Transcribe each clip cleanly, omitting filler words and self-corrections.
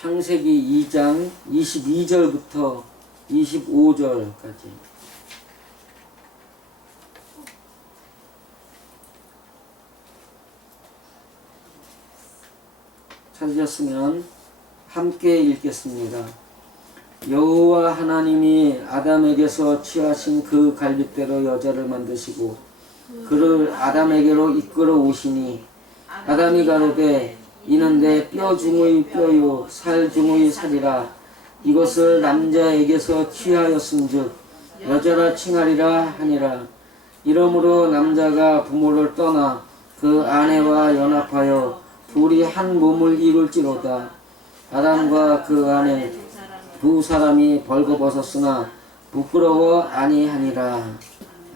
창세기 2장 22절부터 25절까지. 찾으셨으면 함께 읽겠습니다. 여호와 하나님이 아담에게서 취하신 그 갈빗대로 여자를 만드시고 그를 아담에게로 이끌어 오시니 아담이 가로되 이는 내 뼈 중의 뼈요 살 중의 살이라 이것을 남자에게서 취하였은즉 여자라 칭하리라 하니라. 이러므로 남자가 부모를 떠나 그 아내와 연합하여 둘이 한 몸을 이룰지로다. 아담과 그 아내 두 사람이 벌거벗었으나 부끄러워 아니하니라.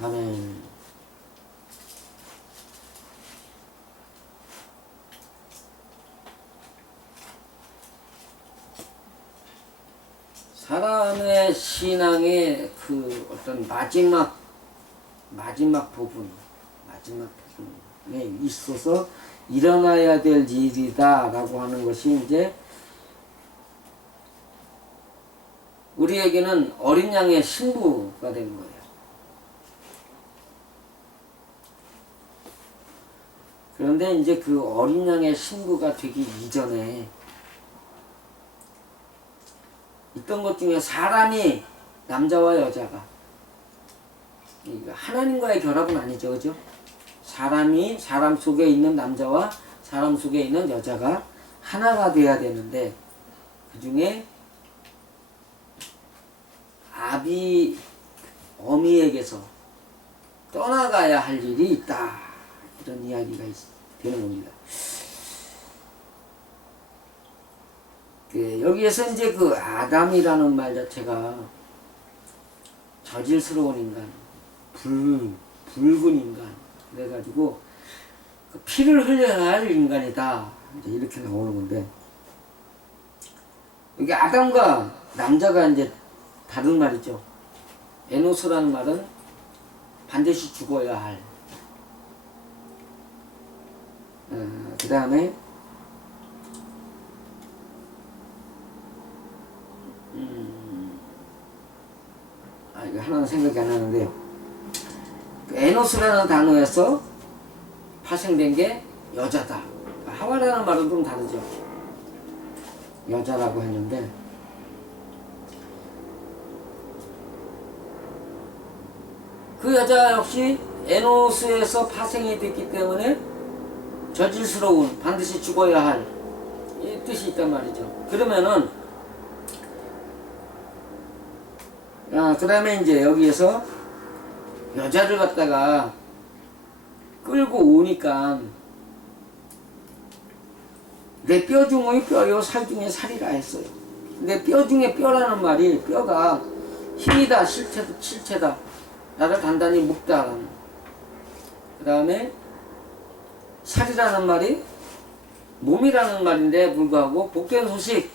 아멘. 사람의 신앙의 그 어떤 마지막 부분에 있어서 일어나야 될 일이다 라고 하는 것이 이제 우리에게는 어린 양의 신부가 되는 거예요. 그런데 이제 그 어린 양의 신부가 되기 이전에 있던 것 중에 사람이, 남자와 여자가, 하나님과의 결합은 아니죠, 그죠? 사람이 사람 속에 있는 남자와 사람 속에 있는 여자가 하나가 돼야 되는데 그 중에 아비 어미에게서 떠나가야 할 일이 있다, 이런 이야기가 되는 겁니다. 여기에서 이제 그 아담이라는 말 자체가 저질스러운 인간, 붉은 인간, 그래가지고 그 피를 흘려야 할 인간이다, 이제 이렇게 나오는 건데, 여기 아담과 남자가 이제 다른 말이죠. 에노스라는 말은 반드시 죽어야 할. 그 다음에 이거 하나는 생각이 안 나는데요. 에노스라는 단어에서 파생된 게 여자다. 하와라는 말은 좀 다르죠. 여자라고 했는데, 그 여자 역시 에노스에서 파생이 됐기 때문에 저질스러운, 반드시 죽어야 할 이 뜻이 있단 말이죠. 그러면은 그 다음에 이제 여기에서 여자를 갖다가 끌고 오니까 내 뼈 중의 뼈요 살 중의 살이라 했어요. 근데 뼈 중에 뼈라는 말이, 뼈가 힘이다, 실체다, 나를 단단히 묶다. 그 다음에 살이라는 말이 몸이라는 말인데 불구하고 복된 소식이요.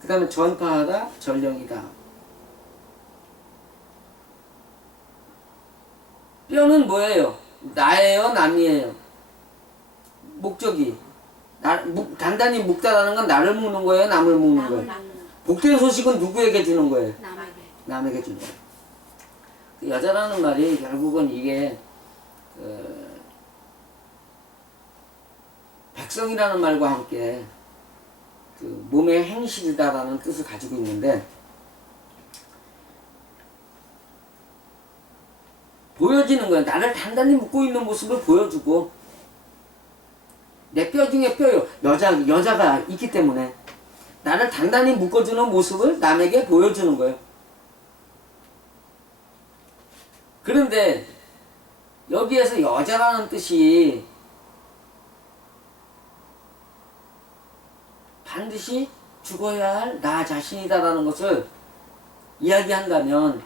그 다음에 전파하다, 전령이다. 뼈는 뭐예요? 나예요, 남이에요? 목적이 단단히 묶다라는 건 나를 묶는 거예요, 남을 묶는 거예요? 복된 소식은 누구에게 주는 거예요? 남에게 주는 거예요. 그 여자라는 말이 결국은 이게 백성이라는 말과 함께 그 몸의 행실이다라는 뜻을 가지고 있는데, 보여지는 거예요. 나를 단단히 묶고 있는 모습을 보여주고, 내 뼈 중에 뼈요. 여자가 있기 때문에 나를 단단히 묶어주는 모습을 남에게 보여주는 거예요. 그런데 여기에서 여자라는 뜻이 반드시 죽어야 할 나 자신이다라는 것을 이야기한다면,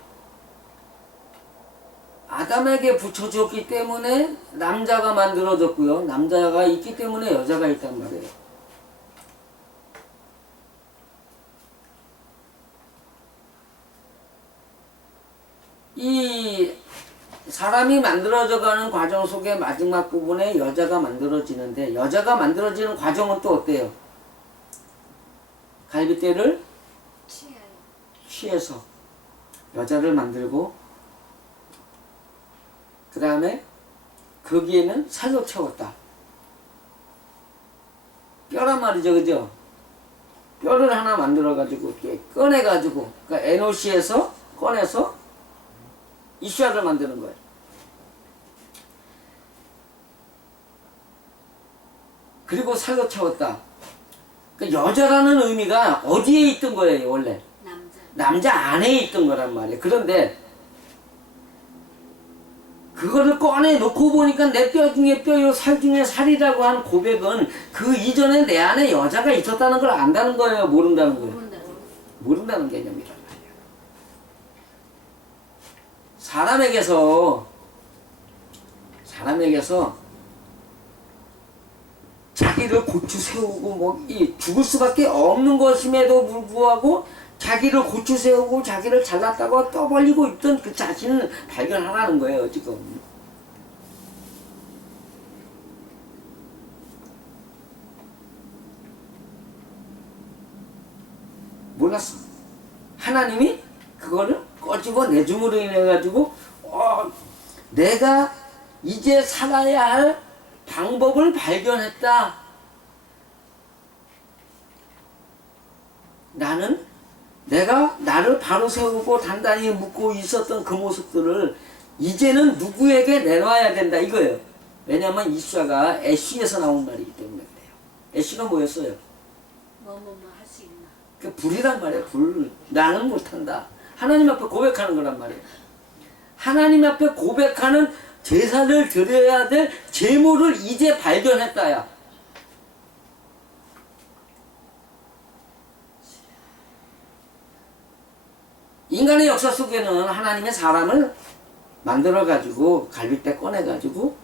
아담에게 붙여줬기 때문에 남자가 만들어졌고요, 남자가 있기 때문에 여자가 있단 말이에요. 이 사람이 만들어져가는 과정 속에 마지막 부분에 여자가 만들어지는데 여자가 만들어지는 과정은 또 어때요? 갈빗대를 취해서 여자를 만들고 그 다음에 거기에는 살로 채웠다. 뼈란 말이죠, 그죠? 뼈를 하나 만들어가지고 꺼내가지고 그러니까 NOC에서 꺼내서 이슈아를 만드는 거예요. 그리고 살로 채웠다. 그러니까 여자라는 의미가 어디에 있던 거예요, 원래? 남자 안에 있던 거란 말이에요. 그런데 그거를 꺼내 놓고 보니까 내 뼈 중에 뼈요 살 중에 살이라고 하는 고백은 그 이전에 내 안에 여자가 있었다는 걸 안다는 거예요, 모른다는 거예요? 모른다는 개념이란 말이에요. 사람에게서 자기를 고추 세우고 뭐 죽을 수밖에 없는 것임에도 불구하고 자기를 고추 세우고 자기를 잘났다고 떠벌리고 있던 그 자신을 발견하라는 거예요, 지금. 몰랐어. 하나님이 그거를 꺼집어 내줌으로 인해 가지고 내가 이제 살아야 할 방법을 발견했다. 내가 나를 바로 세우고 단단히 묶고 있었던 그 모습들을 이제는 누구에게 내놔야 된다 이거예요. 왜냐하면 이수아가 애쉬에서 나온 말이기 때문에 그래요. 애쉬가 뭐였어요? 뭐뭐뭐 할 수 있나? 그 불이란 말이에요. 불. 나는 못한다. 하나님 앞에 고백하는 거란 말이에요. 하나님 앞에 고백하는 제사를 드려야 될 제물을 이제 발견했다야. 인간의 역사 속에는 하나님의 사람을 만들어가지고 갈빗대 꺼내가지고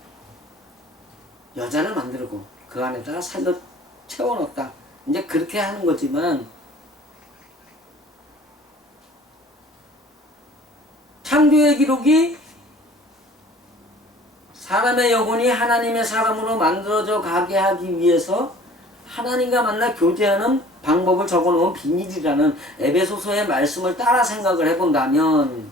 여자를 만들고 그 안에다가 살로 채워넣었다. 이제 그렇게 하는 거지만 창조의 기록이 사람의 영혼이 하나님의 사람으로 만들어져 가게 하기 위해서 하나님과 만나 교제하는 방법을 적어놓은 비밀이라는 에베소서의 말씀을 따라 생각을 해본다면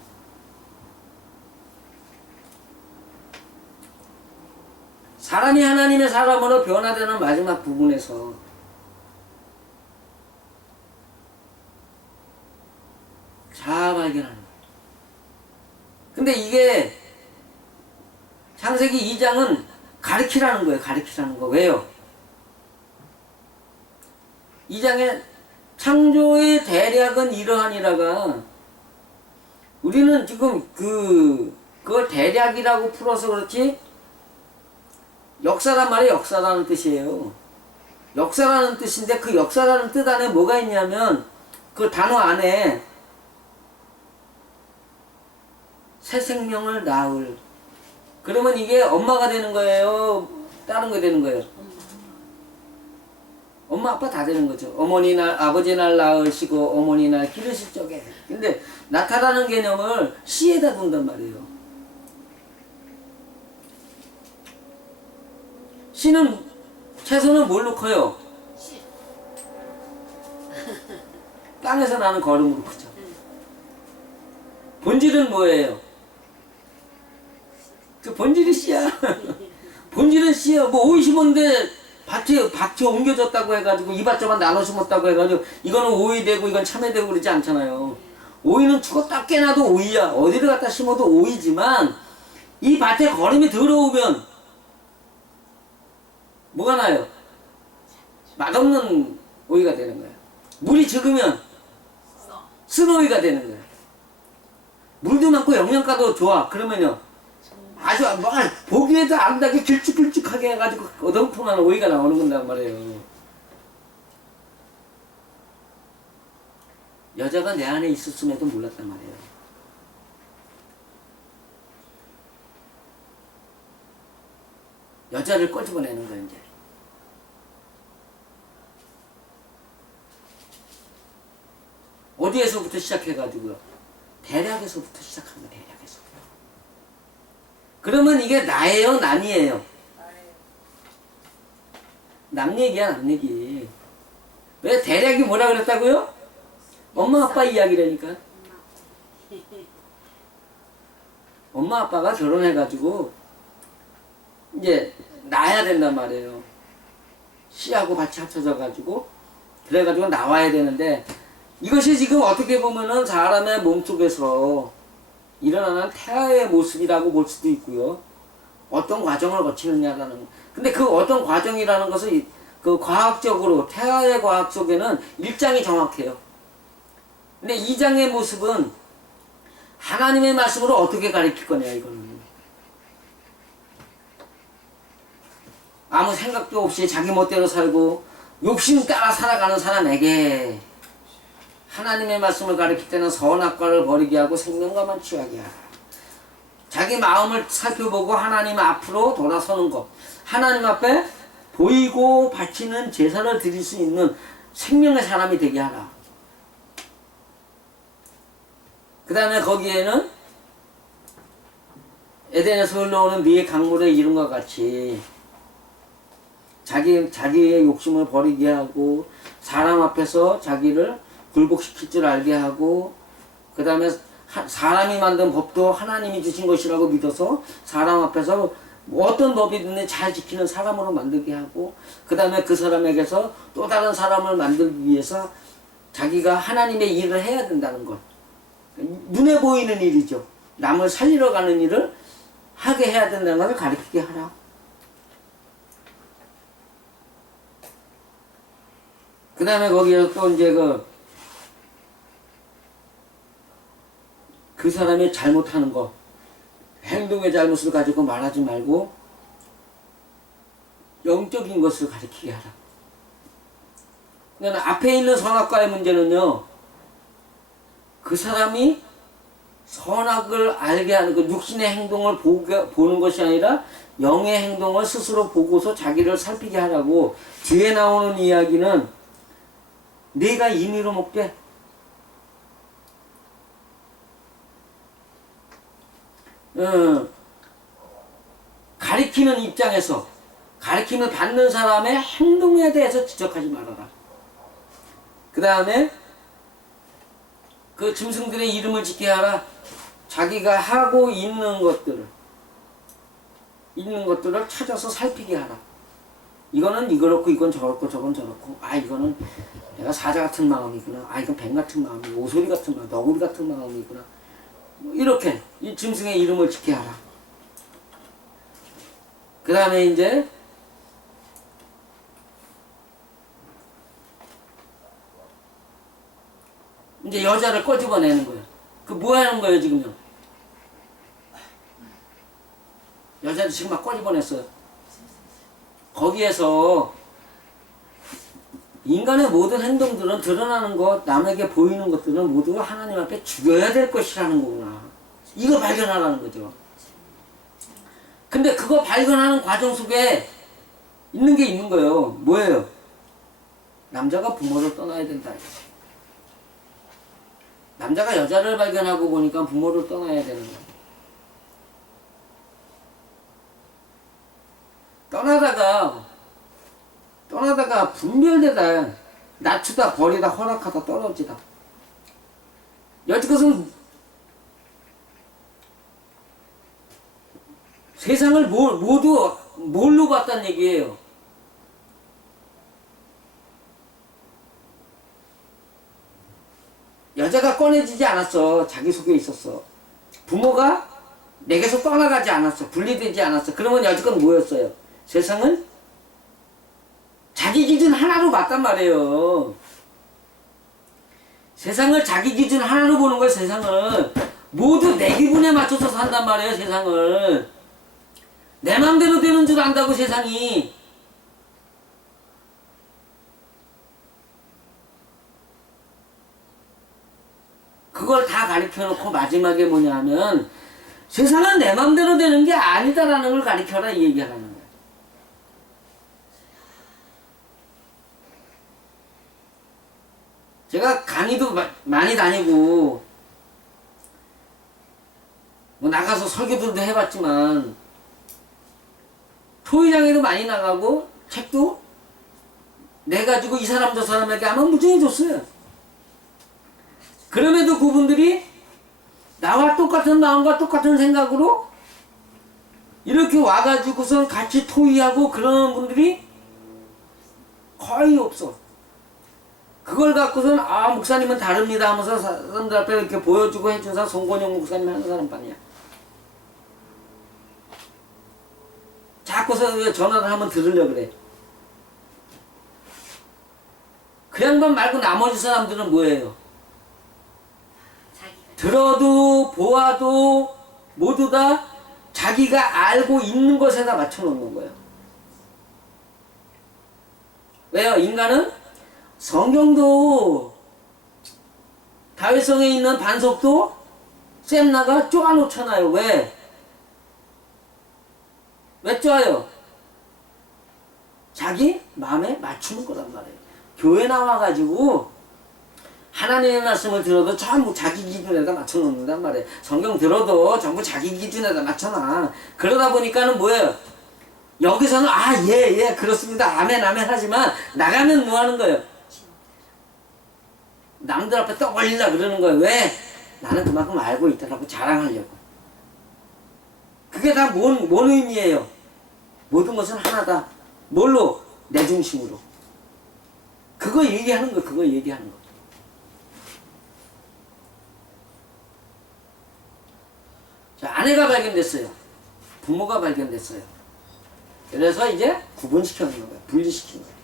사람이 하나님의 사람으로 변화되는 마지막 부분에서 잘 발견하는 거예요. 근데 이게 창세기 2장은 가르치라는 거예요. 가르치라는 거. 왜요? 2장의 창조의 대략은 이러하니라가 우리는 지금 그걸 대략이라고 풀어서 그렇지 역사란 말이 역사라는 뜻이에요. 역사라는 뜻인데 그 역사라는 뜻 안에 뭐가 있냐면 그 단어 안에 새 생명을 낳을. 그러면 이게 엄마가 되는 거예요? 다른 거 되는 거예요? 엄마 아빠 다 되는 거죠. 어머니 날 아버지 날 낳으시고 어머니 날 기르실 적에. 근데 나타나는 개념을 시에다 둔단 말이에요. 시는 채소는 뭘로 커요? 씨. 땅에서 나는 거름으로 크죠. 본질은 뭐예요? 그 본질이 씨야. 본질은 씨야. 뭐 오이 심었는데 밭에 옮겨졌다고 해가지고 이 밭저밭 나눠 심었다고 해가지고 이거는 오이 되고 이건 참외 되고 그러지 않잖아요. 오이는 죽었다 깨나도 오이야. 어디를 갖다 심어도 오이지만 이 밭에 거름이 들어오면 뭐가 나요? 맛없는 오이가 되는 거야. 물이 적으면 쓴 오이가 되는 거야. 물도 많고 영양가도 좋아. 그러면요 아주 보기에도 아름답게 길쭉길쭉하게 해가지고 어동통한 오이가 나오는 건단 말이에요. 여자가 내 안에 있었음에도 몰랐단 말이에요. 여자를 꺼집어내는 거야 이제. 어디에서부터 시작해가지고요? 대략에서부터 시작한 거야. 대략에서. 그러면 이게 나예요, 남이에요? 남 얘기야, 남 얘기. 왜 대략이 뭐라 그랬다고요? 엄마 아빠 이야기라니까. 엄마 아빠가 결혼해가지고 이제 낳아야 된단 말이에요. 씨하고 같이 합쳐져가지고 그래가지고 나와야 되는데 이것이 지금 어떻게 보면은 사람의 몸속에서 일어나는 태아의 모습이라고 볼 수도 있고요. 어떤 과정을 거치느냐라는. 근데 그 어떤 과정이라는 것은 그 과학적으로 태아의 과학 속에는 1장이 정확해요. 근데 2장의 모습은 하나님의 말씀으로 어떻게 가르칠 거냐 이거는. 아무 생각도 없이 자기 멋대로 살고 욕심 따라 살아가는 사람에게 하나님의 말씀을 가르칠 때는 선악과를 버리게 하고 생명과만 취하게 하라. 자기 마음을 살펴보고 하나님 앞으로 돌아서는 것. 하나님 앞에 보이고 바치는 제사를 드릴 수 있는 생명의 사람이 되게 하라. 그 다음에 거기에는 에덴에서 흘러오는 네 강물의 이름과 같이 자기의 욕심을 버리게 하고 사람 앞에서 자기를 굴복시킬 줄 알게 하고 그 다음에 사람이 만든 법도 하나님이 주신 것이라고 믿어서 사람 앞에서 어떤 법이든 잘 지키는 사람으로 만들게 하고 그 다음에 그 사람에게서 또 다른 사람을 만들기 위해서 자기가 하나님의 일을 해야 된다는 것. 눈에 보이는 일이죠. 남을 살리러 가는 일을 하게 해야 된다는 것을 가르치게 하라. 그 다음에 거기에서 또 이제 그 사람이 잘못하는 거, 행동의 잘못을 가지고 말하지 말고 영적인 것을 가르치게 하라. 그러니까 앞에 있는 선악과의 문제는요, 그 사람이 선악을 알게 하는 그 육신의 행동을 보는 것이 아니라 영의 행동을 스스로 보고서 자기를 살피게 하라고. 뒤에 나오는 이야기는 네가 임의로 먹되 가리키는 입장에서 가리킴을 받는 사람의 행동에 대해서 지적하지 말아라. 그 다음에 그 짐승들의 이름을 짓게 하라. 자기가 하고 있는 것들을 찾아서 살피게 하라. 이거는 이렇고 이건 저렇고 저건 저렇고, 아 이거는 내가 사자 같은 마음이구나, 아 이건 뱀 같은 마음이고 오소리 같은 마음, 너구리 같은 마음이구나, 뭐 이렇게 이 짐승의 이름을 짓게 하라. 그 다음에 이제 여자를 꼬집어내는 거예요. 그 뭐 하는 거예요 지금요? 여자를 지금 막 꼬집어냈어요. 거기에서 인간의 모든 행동들은 드러나는 것, 남에게 보이는 것들은 모두 하나님 앞에 죽여야 될 것이라는 거구나. 이거 발견하라는 거죠. 근데 그거 발견하는 과정 속에 있는 게 있는 거예요. 뭐예요? 남자가 부모를 떠나야 된다. 남자가 여자를 발견하고 보니까 부모를 떠나야 되는 거예요. 떠나다가 분별되다, 낮추다, 버리다, 허락하다, 떨어지다. 여지껏은 세상을 모두 뭘로 봤다는 얘기예요? 여자가 꺼내지지 않았어. 자기 속에 있었어. 부모가 내게서 떠나가지 않았어. 분리되지 않았어. 그러면 여지껏 뭐였어요? 세상은 자기 기준 하나로 봤단 말이에요. 세상을 자기 기준 하나로 보는 거예요. 세상을 모두 내 기분에 맞춰서 산단 말이에요. 세상을 내 맘대로 되는 줄 안다고. 세상이 그걸 다 가르쳐놓고 마지막에 뭐냐 하면 세상은 내 맘대로 되는 게 아니다라는 걸 가르쳐라, 이 얘기하라는 거예요. 제가 강의도 많이 다니고 뭐 나가서 설교들도 해봤지만 토의장에도 많이 나가고 책도 내 가지고 이 사람 저 사람에게 아마 무증해 줬어요. 그럼에도 그분들이 나와 똑같은 마음과 똑같은 생각으로 이렇게 와가지고선 같이 토의하고 그러는 분들이 거의 없어. 그걸 갖고선 아 목사님은 다릅니다 하면서 사람들 앞에 이렇게 보여주고 해줘서 송건영 목사님 하는 사람뿐이야. 자꾸서 전화를 하면 들으려고 그래. 그 양반 말고 나머지 사람들은 뭐예요? 자기가 들어도 보아도 모두 다 자기가 알고 있는 것에다 맞춰놓는 거예요. 왜요? 인간은 성경도 다윗성에 있는 반석도 쌤나가 쪼아놓잖아요. 왜? 왜 쪼아요? 자기 마음에 맞추는 거란 말이에요. 교회 나와가지고 하나님의 말씀을 들어도 전부 자기 기준에다 맞춰놓는단 말이에요. 성경 들어도 전부 자기 기준에다 맞춰놔. 그러다 보니까는 뭐예요? 여기서는 예 그렇습니다 아멘 하지만 나가면 뭐 하는 거예요? 남들 앞에 떡 올리려 그러는 거예요. 왜? 나는 그만큼 알고 있다라고 자랑하려고. 그게 다 뭔 의미예요? 모든 것은 하나다. 뭘로? 내 중심으로. 그거 얘기하는 거, 그거 얘기하는 거. 자, 아내가 발견됐어요. 부모가 발견됐어요. 그래서 이제 구분시켜놓는 거예요. 분리시키는 거예요.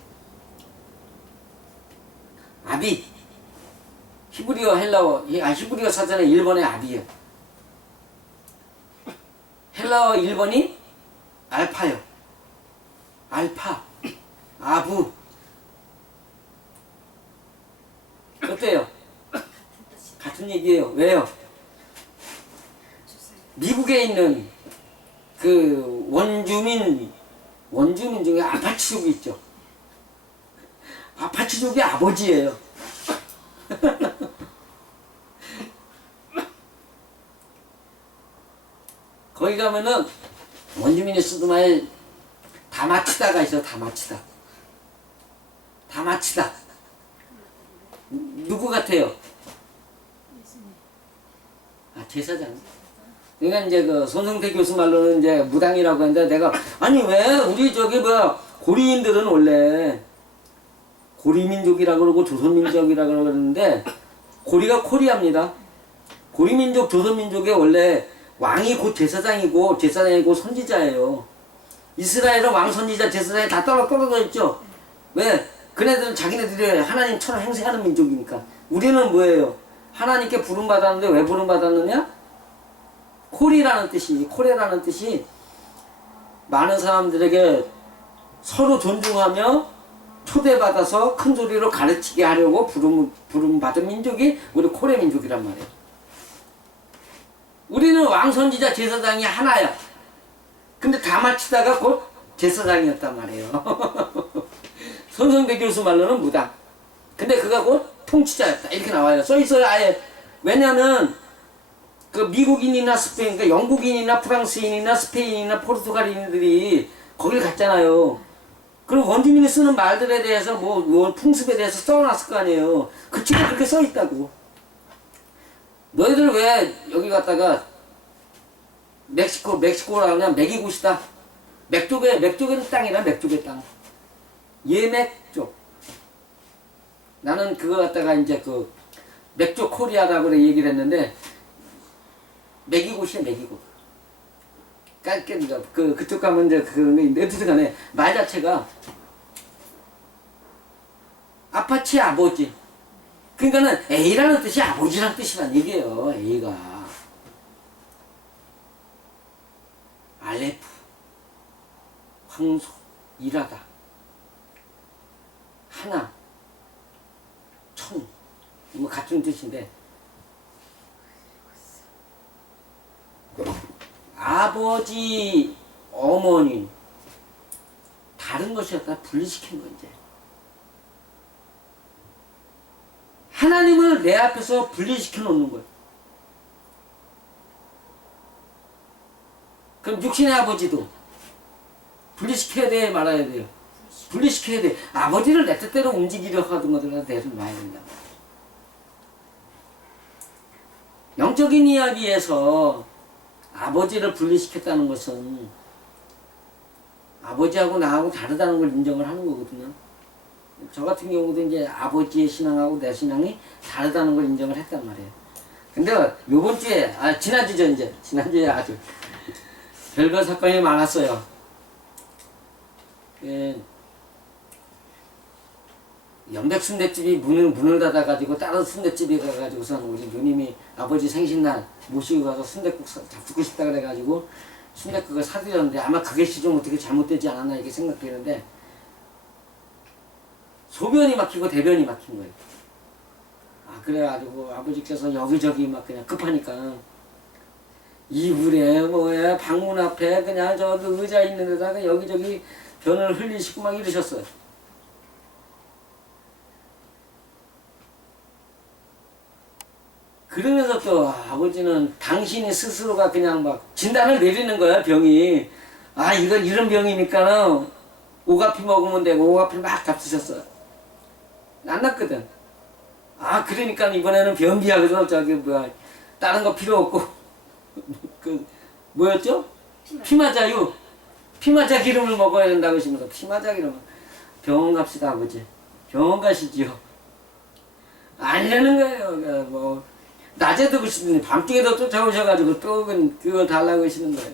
아비. 히브리어 헬라어, 히브리어 사전에 1번에 아비예요. 헬라어 1번이 알파요. 알파, 아부. 어때요? 같은 얘기예요. 왜요? 미국에 있는 그 원주민 중에 아파치족이 있죠. 아파치족이 아버지예요. 거기 가면은 원주민의 수도마에 다마치다가 있어. 다마치다. 누구 같아요? 제사장. 그러니까 이제 그 손성태 교수 말로는 이제 무당이라고 하는데 내가 아니 왜 우리 저기 고리인들은 원래 고리민족이라 그러고 조선민족이라 그러는데 고리가 코리아입니다. 고리민족 조선민족에 원래 왕이 곧 제사장이고 선지자예요. 이스라엘은 왕, 선지자, 제사장이 다 떨어져 있죠. 왜? 그네들은 자기네들이 하나님처럼 행세하는 민족이니까. 우리는 뭐예요? 하나님께 부름받았는데 왜 부름받았느냐? 코레라는 뜻이 많은 사람들에게 서로 존중하며 초대받아서 큰 소리로 가르치게 하려고 부름받은 민족이 우리 코레 민족이란 말이에요. 우리는 왕, 선지자, 제사장이 하나야. 근데 다 마치다가 곧 제사장이었단 말이에요. 손성대 교수 말로는 무당. 근데 그가 곧 통치자였다. 이렇게 나와요. 써있어요, 아예. 왜냐면, 그 미국인이나 스페인, 그러니까 영국인이나 프랑스인이나 스페인이나 포르투갈인들이 거길 갔잖아요. 그리고 원주민이 쓰는 말들에 대해서 뭐 풍습에 대해서 써놨을 거 아니에요. 그 책에 그렇게 써있다고. 너희들 왜 여기 갔다가 멕시코라 그냥 메기굿이다. 맥쪽의 땅이라 맥쪽의 땅. 예맥쪽. 나는 그거 갖다가 이제 그 맥쪽 코리아라고 얘기를 했는데 메기굿이야 메기굿. 깔끔이가 그쪽 가면 이제 어쨌든 간에 말 자체가 아파치 아버지. 그러니까는 A라는 뜻이 아버지란 뜻이란 얘기예요. A가 알레프 황소 일하다 하나 천 뭐 같은 뜻인데 아버지 어머니 다른 것이었다 분리시킨 거 이제. 하나님을 내 앞에서 분리시켜 놓는 거예요. 그럼 육신의 아버지도 분리시켜야 돼, 말아야 돼요? 분리시켜야 돼. 아버지를 내 뜻대로 움직이려 하던 것들을 내려놔야 된다. 영적인 이야기에서 아버지를 분리시켰다는 것은 아버지하고 나하고 다르다는 걸 인정을 하는 거거든요. 저 같은 경우도 이제 아버지의 신앙하고 내 신앙이 다르다는 걸 인정을 했단 말이에요. 근데 요번 주에, 지난주죠, 이제. 지난주에 아주 별별 사건이 많았어요. 연백순대집이 문을 닫아가지고 다른 순대집에 가가지고선 우리 누님이 아버지 생신날 모시고 가서 순대국 잡수고 싶다 그래가지고 순대국을 사드렸는데 아마 그게 시좀 어떻게 잘못되지 않았나 이렇게 생각되는데 소변이 막히고 대변이 막힌 거예요. 그래가지고 아버지께서 여기저기 막 그냥 급하니까 이불에 뭐야 방문 앞에 그냥 저 의자 있는 데다가 여기저기 변을 흘리시고 막 이러셨어요. 그러면서 또 아버지는 당신이 스스로가 그냥 막 진단을 내리는 거야, 병이. 이건 이런 병이니까는 오가피 먹으면 되고 오가피 막 잡수셨어요. 안 났거든. 그러니까 이번에는 변비야. 그래서 다른 거 필요 없고 뭐였죠? 피마자유. 피마자 기름을 먹어야 된다고 하시면서 피마자 기름. 병원 갑시다, 아버지. 병원 가시지요. 아니라는 거예요. 낮에도 그러시더니 밤중에도 쫓아오셔가지고 또 그걸 달라고 하시는 거예요.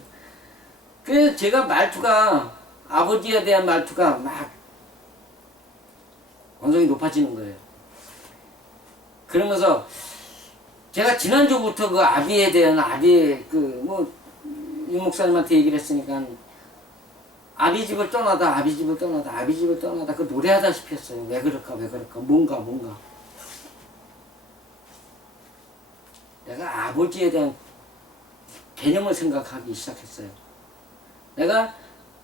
그래서 제가 말투가 아버지에 대한 말투가 막 언성이 높아지는 거예요. 그러면서 제가 지난주부터 그 아비에 대한 유 목사님한테 얘기를 했으니까 아비 집을 떠나다 그 노래하다시피 했어요. 왜 그럴까 뭔가 내가 아버지에 대한 개념을 생각하기 시작했어요. 내가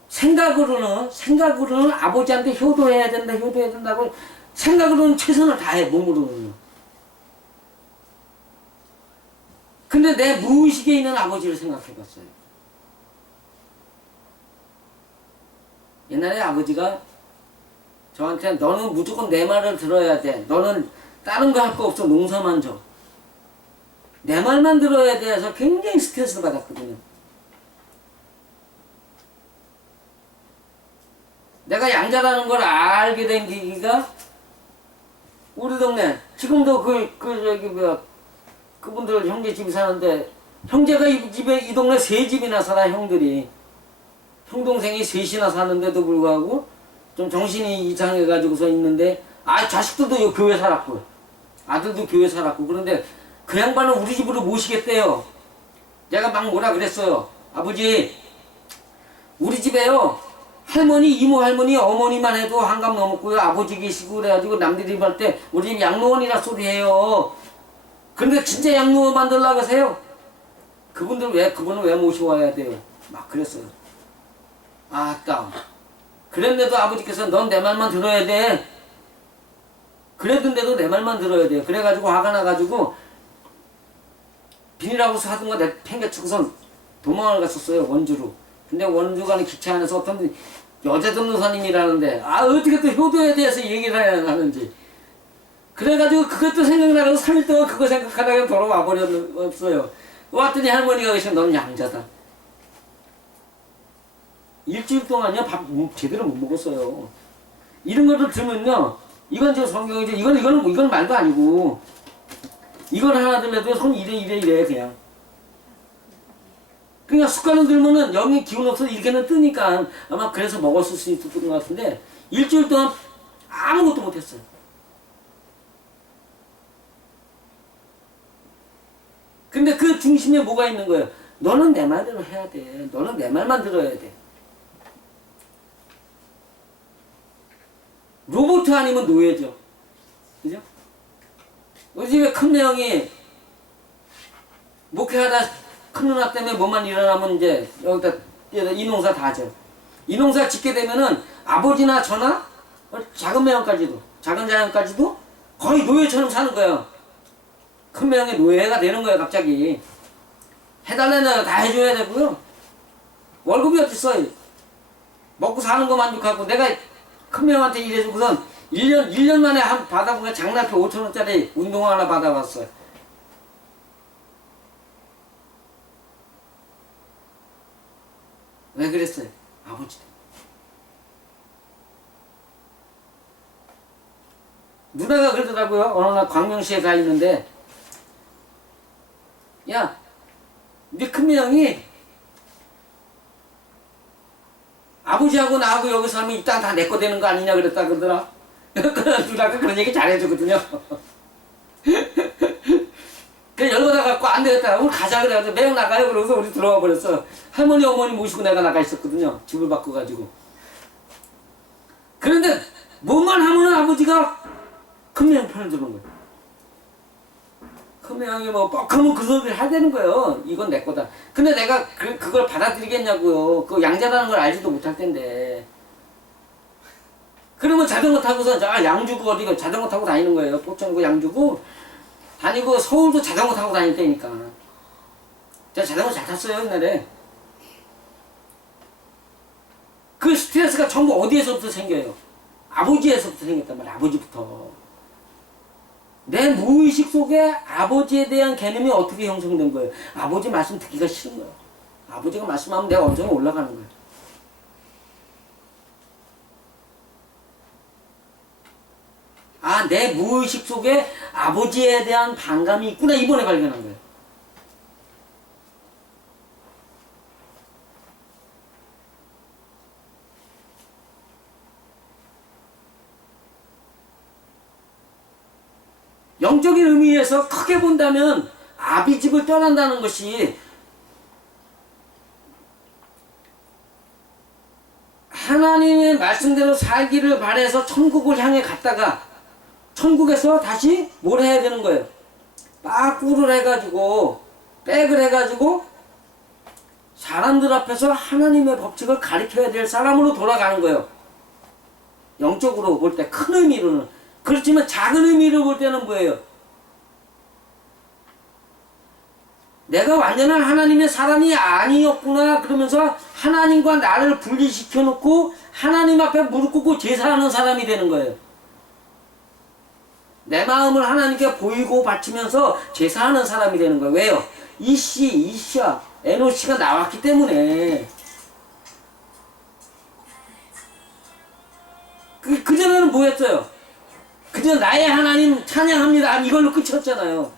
생각으로는 아버지한테 효도해야 된다고 생각으로는 최선을 다해, 몸으로는. 근데 내 무의식에 있는 아버지를 생각해봤어요. 옛날에 아버지가 저한테 너는 무조건 내 말을 들어야 돼. 너는 다른 거 할 거 없어. 농사만 줘. 내 말만 들어야 돼서 굉장히 스트레스를 받았거든요. 내가 양자라는 걸 알게 된 계기가 우리 동네 지금도 그분들 형제 집이 사는데 형제가 이 동네 세 집이나 살아. 형들이 형 동생이 셋이나 사는데도 불구하고 좀 정신이 이상해가지고서 있는데 자식들도 교회 살았고 아들도 교회 살았고 그런데 그 양반은 우리 집으로 모시겠대요. 내가 막 뭐라 그랬어요. 아버지, 우리 집에요 할머니, 이모 할머니, 어머니만 해도 한갑 넘었고요. 아버지 계시고 그래가지고 남들이 볼 때 우리 집 양로원이라 소리해요. 근데 진짜 양로원 만들려고 하세요? 그분은 왜 모셔와야 돼요? 막 그랬어요. 그랬는데도 아버지께서 넌 내 말만 들어야 돼. 그랬는데도 내 말만 들어야 돼요. 그래가지고 화가 나가지고 비닐하우스 하던 거 팽개치고선 도망을 갔었어요, 원주로. 근데 원주 가는 기차 안에서 어떤 여자 전도사님이라는데 어떻게 또 효도에 대해서 얘기를 해야 하는지. 그래가지고 그것도 생각나서 3일 동안 그거 생각하다가 돌아와 버렸어요. 왔더니 할머니가 계시면 넌 양자다. 일주일 동안요 밥 제대로 못 먹었어요. 이런 것들 들으면요 이건 저 성경이죠. 이건 말도 아니고 이걸 하나 들려도 손 이래 그냥. 그러니까 숟가락 들면은 영이 기운 없어서 이렇게는 뜨니까 아마 그래서 먹었을 수 있었던 것 같은데 일주일 동안 아무것도 못했어요. 근데 그 중심에 뭐가 있는 거예요? 너는 내 말대로 해야 돼. 너는 내 말만 들어야 돼. 로봇 아니면 노예죠. 그죠? 우리 집에 큰매 형이 목회하다 큰 누나 때문에 뭐만 일어나면 이제 여기다 이 농사 다 하죠. 이 농사 짓게 되면은 아버지나 저나 작은 매형까지도 작은 자형까지도 거의 노예처럼 사는 거예요. 큰 매형이 노예가 되는 거예요. 갑자기 해달라는 다 해줘야 되고요. 월급이 어딨어. 먹고 사는 거 만족하고 내가 큰 형한테 일해주고선 1년 만에 한 받아본 게 장난표 5,000원짜리 운동화 하나 받아봤어요. 왜 그랬어요? 아버지. 누나가 그러더라고요. 어느 날 광명시에 가 있는데, 야, 네 큰명이 아버지하고 나하고 여기 살면 이 땅 다 내 거 되는 거 아니냐 그랬다 그러더라. 누나가 그런 얘기 잘해주거든요. 그래 열받아갖고 안 되겠다. 우리 가자 그래가지고 매형 나가요. 그러고서 우리 들어가 버렸어. 할머니 어머니 모시고 내가 나가 있었거든요. 집을 바꿔가지고. 그런데 뭐만 하면 아버지가 큰명 편을 드는 거예요. 큰명이 뭐 뻑하면 그 소리를 해야 되는 거예요. 이건 내 거다. 근데 내가 그걸 받아들이겠냐고요. 그 양자라는 걸 알지도 못할 텐데. 그러면 자전거 타고서 양주구 어디가 자전거 타고 다니는 거예요. 포천구 양주구 다니고 서울도 자전거 타고 다녔다니까. 제가 자전거 잘 탔어요 옛날에. 그 스트레스가 전부 어디에서부터 생겨요? 아버지에서부터 생겼단 말이야. 아버지부터. 내 무의식 속에 아버지에 대한 개념이 어떻게 형성된 거예요? 아버지 말씀 듣기가 싫은 거예요. 아버지가 말씀하면 내 언성이 올라가는 거예요. 아, 내 무의식 속에 아버지에 대한 반감이 있구나 이번에 발견한 거예요. 영적인 의미에서 크게 본다면 아비집을 떠난다는 것이 하나님의 말씀대로 살기를 바래서 천국을 향해 갔다가 천국에서 다시 뭘 해야 되는 거예요? 빠꾸를 해가지고 백을 해가지고 사람들 앞에서 하나님의 법칙을 가르쳐야 될 사람으로 돌아가는 거예요. 영적으로 볼 때 큰 의미로는. 그렇지만 작은 의미로 볼 때는 뭐예요? 내가 완전한 하나님의 사람이 아니었구나 그러면서 하나님과 나를 분리시켜 놓고 하나님 앞에 무릎 꿇고 제사하는 사람이 되는 거예요. 내 마음을 하나님께 보이고 바치면서 제사하는 사람이 되는 거예요. 왜요? 이씨와 에노씨가 나왔기 때문에. 그전에는 뭐였어요? 그저 나의 하나님 찬양합니다 이걸로 끝이었잖아요.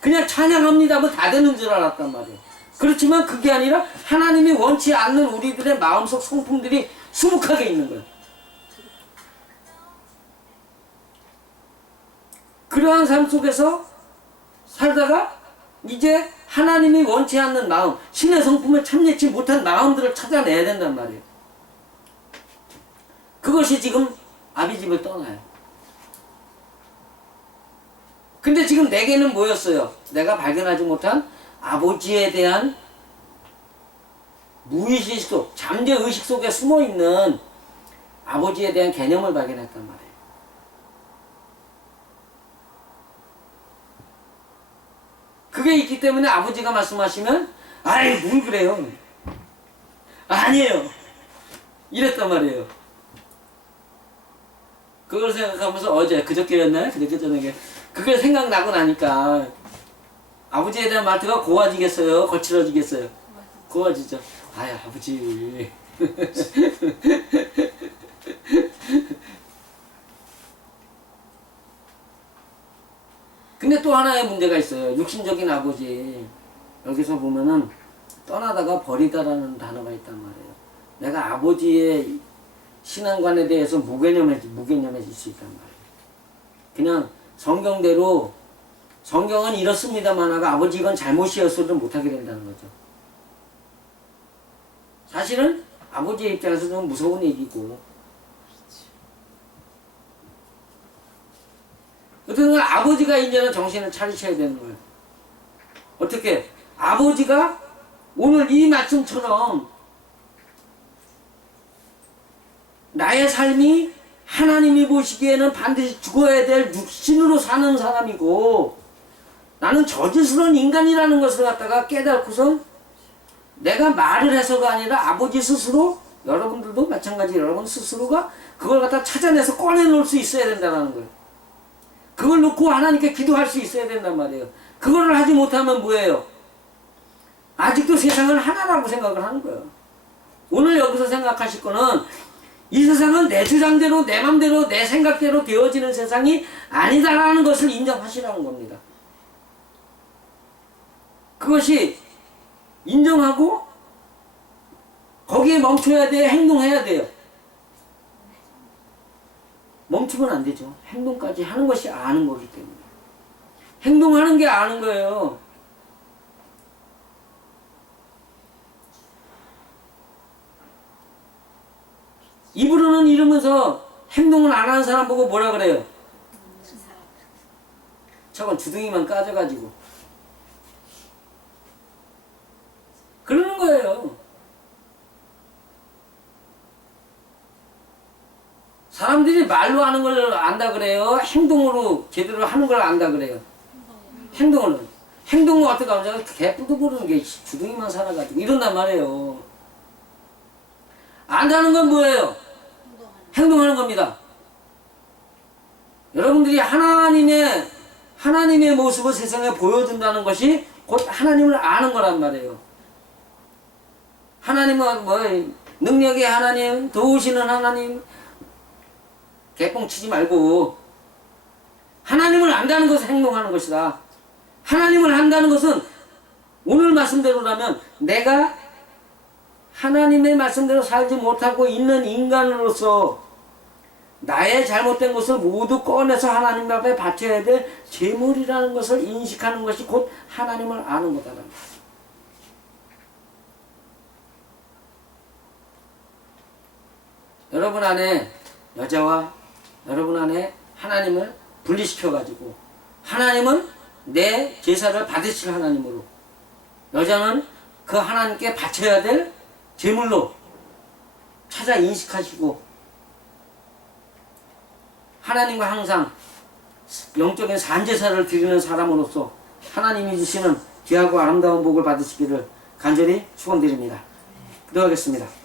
그냥 찬양합니다 하면 다 되는 줄 알았단 말이에요. 그렇지만 그게 아니라 하나님이 원치 않는 우리들의 마음속 성품들이 수북하게 있는 거예요. 그러한 삶 속에서 살다가 이제 하나님이 원치 않는 마음, 신의 성품을 참여치 못한 마음들을 찾아내야 된단 말이에요. 그것이 지금 아비집을 떠나요. 근데 지금 내게는 뭐였어요? 내가 발견하지 못한 아버지에 대한 무의식 속, 잠재의식 속에 숨어있는 아버지에 대한 개념을 발견했단 말이에요. 그게 있기 때문에 아버지가 말씀하시면 아이 뭘 그래요? 아니에요. 이랬단 말이에요. 그걸 생각하면서 그저께였나요? 그저께 저녁에 그게 생각나고 나니까 아버지에 대한 말투가 고와지겠어요? 거칠어지겠어요? 고와지죠. 아유 아버지. 근데 또 하나의 문제가 있어요. 육신적인 아버지. 여기서 보면은 떠나다가 버리다라는 단어가 있단 말이에요. 내가 아버지의 신앙관에 대해서 무개념해질 수 있단 말이에요. 그냥 성경대로 성경은 이렇습니다만 하고 아버지 이건 잘못이었어도 못하게 된다는 거죠. 사실은 아버지의 입장에서 좀 무서운 얘기고. 어쨌든 아버지가 이제는 정신을 차리셔야 되는 거예요. 어떻게? 아버지가 오늘 이 말씀처럼 나의 삶이 하나님이 보시기에는 반드시 죽어야 될 육신으로 사는 사람이고 나는 저질스러운 인간이라는 것을 갖다가 깨닫고선 내가 말을 해서가 아니라 아버지 스스로, 여러분들도 마찬가지, 여러분 스스로가 그걸 갖다 찾아내서 꺼내놓을 수 있어야 된다는 거예요. 그걸 놓고 하나님께 기도할 수 있어야 된단 말이에요. 그거를 하지 못하면 뭐예요? 아직도 세상은 하나라고 생각을 하는 거예요. 오늘 여기서 생각하실 거는 이 세상은 내 주장대로, 내 맘대로, 내 생각대로 되어지는 세상이 아니다라는 것을 인정하시라는 겁니다. 그것이 인정하고 거기에 멈춰야 돼요. 행동해야 돼요. 멈추면 안 되죠. 행동까지 하는 것이 아는 거기 때문에. 행동하는 게 아는 거예요. 입으로는 이러면서 행동을 안 하는 사람 보고 뭐라 그래요? 저건 주둥이만 까져가지고. 그러는 거예요. 사람들이 말로 하는 걸 안다 그래요? 행동으로 제대로 하는 걸 안다 그래요? 행동은 어떻게 하면 개뿔도 모르는 게 주둥이만 살아가지고 이런단 말이에요. 안다는 건 뭐예요? 행동하는 겁니다. 여러분들이 하나님의 모습을 세상에 보여준다는 것이 곧 하나님을 아는 거란 말이에요. 하나님은 뭐 능력의 하나님, 도우시는 하나님, 개뻥 치지 말고 하나님을 안다는 것은 행동하는 것이다. 하나님을 안다는 것은 오늘 말씀대로라면 내가 하나님의 말씀대로 살지 못하고 있는 인간으로서 나의 잘못된 것을 모두 꺼내서 하나님 앞에 바쳐야 될 재물이라는 것을 인식하는 것이 곧 하나님을 아는 거다. 여러분 안에 여자와 여러분 안에 하나님을 분리시켜가지고 하나님은 내 제사를 받으실 하나님으로, 여자는 그 하나님께 바쳐야 될 제물로 찾아 인식하시고 하나님과 항상 영적인 산제사를 드리는 사람으로서 하나님이 주시는 귀하고 아름다운 복을 받으시기를 간절히 축원드립니다. 기도하겠습니다.